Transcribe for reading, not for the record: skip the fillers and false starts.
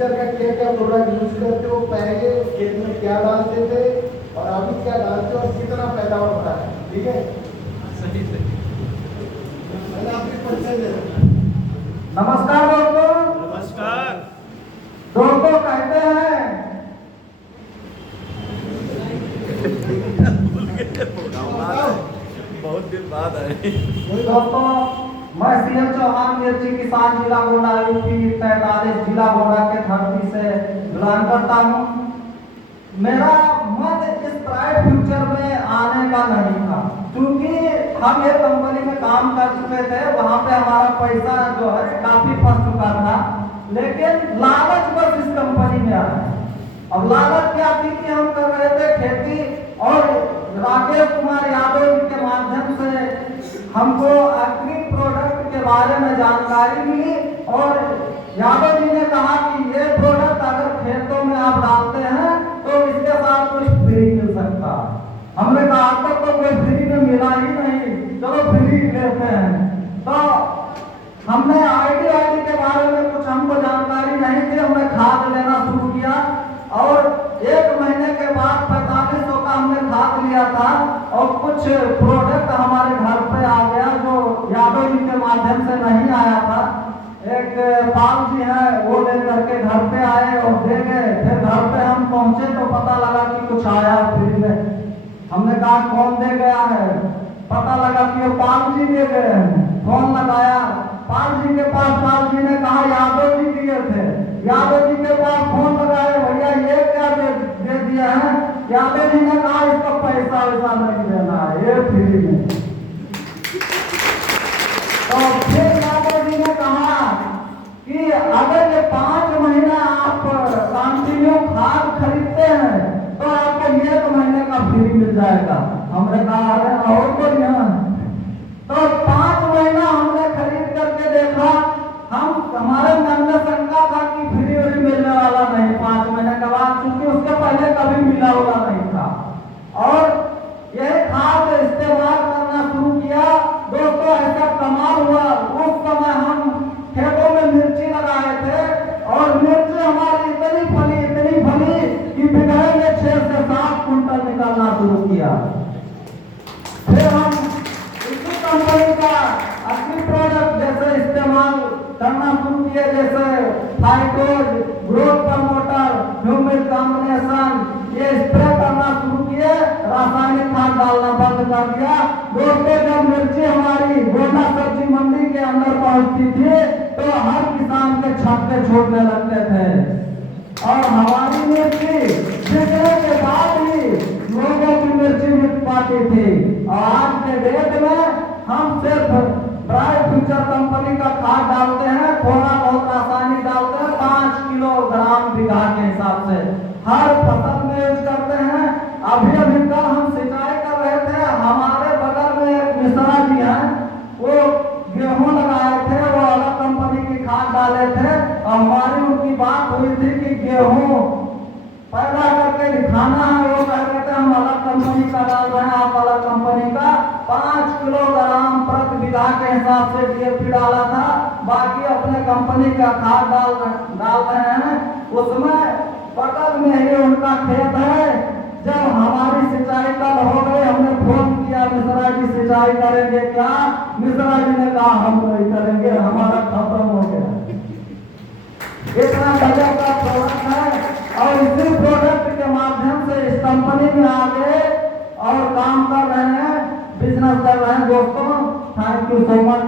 Furniture का क्या क्या प्रोडक्ट यूज करते हो, पहले खेत में क्या डालते थे और अभी क्या डालते हो और कितना पैदावार बढ़ा है। ठीक है, सही सही। पहले आप भी परिचय दे रहे। नमस्कार दोस्तों। नमस्कार। दोस्तों कहते हैं बहुत दिन बाद आए। दोस्तों, मैं सीएम चौहान मिर्ची किसान जिला गोंडा यूपी 43 जिला गोंडा के धरती से बिलोंग करता हूँ। मेरा मन इस ब्राइट फ्यूचर में आने का नहीं था, क्योंकि हम एक कंपनी में काम कर चुके थे। वहाँ पे हमारा पैसा जो है काफी फंस चुका था, लेकिन लालच बस इस कंपनी में आया। अब लागत क्या थी कि हम कर रहे थे खेती, और राकेश कुमार यादव जी के माध्यम से हमको एग्री प्रोडक्ट के बारे में जानकारी मिली, और यादव जी ने कहा कि ये प्रोडक्ट अगर खेतों में आप डालते हैं तो इसके साथ कुछ फ्री मिल सकता है। हमने कहा अब तक तो कोई फ्री में मिला ही नहीं, चलो फ्री लेते हैं। तो हमने आईडी के बारे में कुछ हमको जानकारी नहीं थी, हमने खाद लेना शुरू किया, और 1 महीने के बाद 4500 का हमने खाद लिया था, और कुछ प्रोडक्ट हमारे घर पे आ गया जो यादव जी के माध्यम से नहीं आया था। एक पाल जी है, वो लेकर के घर पे आए और दे गए। फिर घर पे हम पहुंचे तो पता लगा कि कुछ आया फ्री में। हमने कहा कौन दे गया है, पता लगा कि वो पाल जी दे गए हैं। फोन लगाया पाल जी के पास, पाल जी ने कहा यादव जी दिए थे। यादव जी के पास फोन लगाए, भैया ये क्या दे दिया है। यादव जी ने कहा इसका पैसा वैसा नहीं देना है, ये फ्री में। तो फिर यादव जी ने कहा कि अगर ये 5 महीना आप कंटिन्यू खाद खरीदते हैं तो आपको 1 महीने का फ्री मिल जाएगा। हमने कहा अरे और बढ़िया। तो 5 महीना हमने खरीद करके देखा। हमारे मन में शंका था कि फ्री व्री मिलने वाला नहीं 5 महीने के बाद, क्योंकि उसके पहले कभी मिला हुआ नहीं था। और यह खाद इस्तेमाल करना शुरू किया। दोस्तों ऐसा कमाल हुआ, उस समय हम खेतों में मिर्ची लगाए थे, और मिर्ची हमारी इतनी फली कि बिगड़े में 6 से 7 कुंटल निकलना शुरू किया। फिर हम इसी कंपनी का एग्री प्रोडक्ट जैसे इस्तेमाल करना शुरू किए, जैसे फाइटोज, ग्रोथ प्रमोटर, ह्यूमिक कॉम्बिनेशन, ये स्प्रे करना शुरू किए। रासायनिक खाद डालना बंद कर दिया। दोस्तों जब मिर्ची हमारी गोंडा सब्जी मंडी के अंदर पहुंचती थी तो हर किसान के छक्के छोड़ने लगते थे, और हमारी मिर्ची बिकने के बाद ही लोगों की मिर्ची बिक पाती थी। और आज के डेट में हम सिर्फ ब्राइट फ्यूचर कंपनी का खाद डालते हैं, थोड़ा बहुत रासायनिक डालते हैं, 5 किलोग्राम बीघा के हिसाब से हर फसल में यूज करते हैं। अभी कल हम सिंचाई कर रहे थे, हमारे बगल में एक मिश्रा जी हैं, वो गेहूं लगाए थे, वो अलग कंपनी की खाद डाले थे। हमारी उनकी बात हुई थी कि गेहूं पैदा करके दिखाना है, वो कह रहे थे हम अलग कंपनी का डाल रहे हैं, आप अलग कंपनी का। 5 किलोग्राम प्रति बीघा के हिसाब से डीएपी डाला था, बाकी अपने कंपनी का खाद डाल रहे हैं। उसमें बगल में ही उनका खेत है। जब हमारी सिंचाई कल हो गई, हमने फोन किया मिश्रा जी सिंचाई करेंगे क्या। मिश्रा जी ने कहा हम नहीं करेंगे, हमारा खत्म हो गया। इतना गजब का प्रोडक्ट है, और इसी प्रोडक्ट के माध्यम से इस कंपनी में आगे और काम कर रहे हैं, बिजनेस कर रहे हैं। दोस्तों थैंक यू सो मच।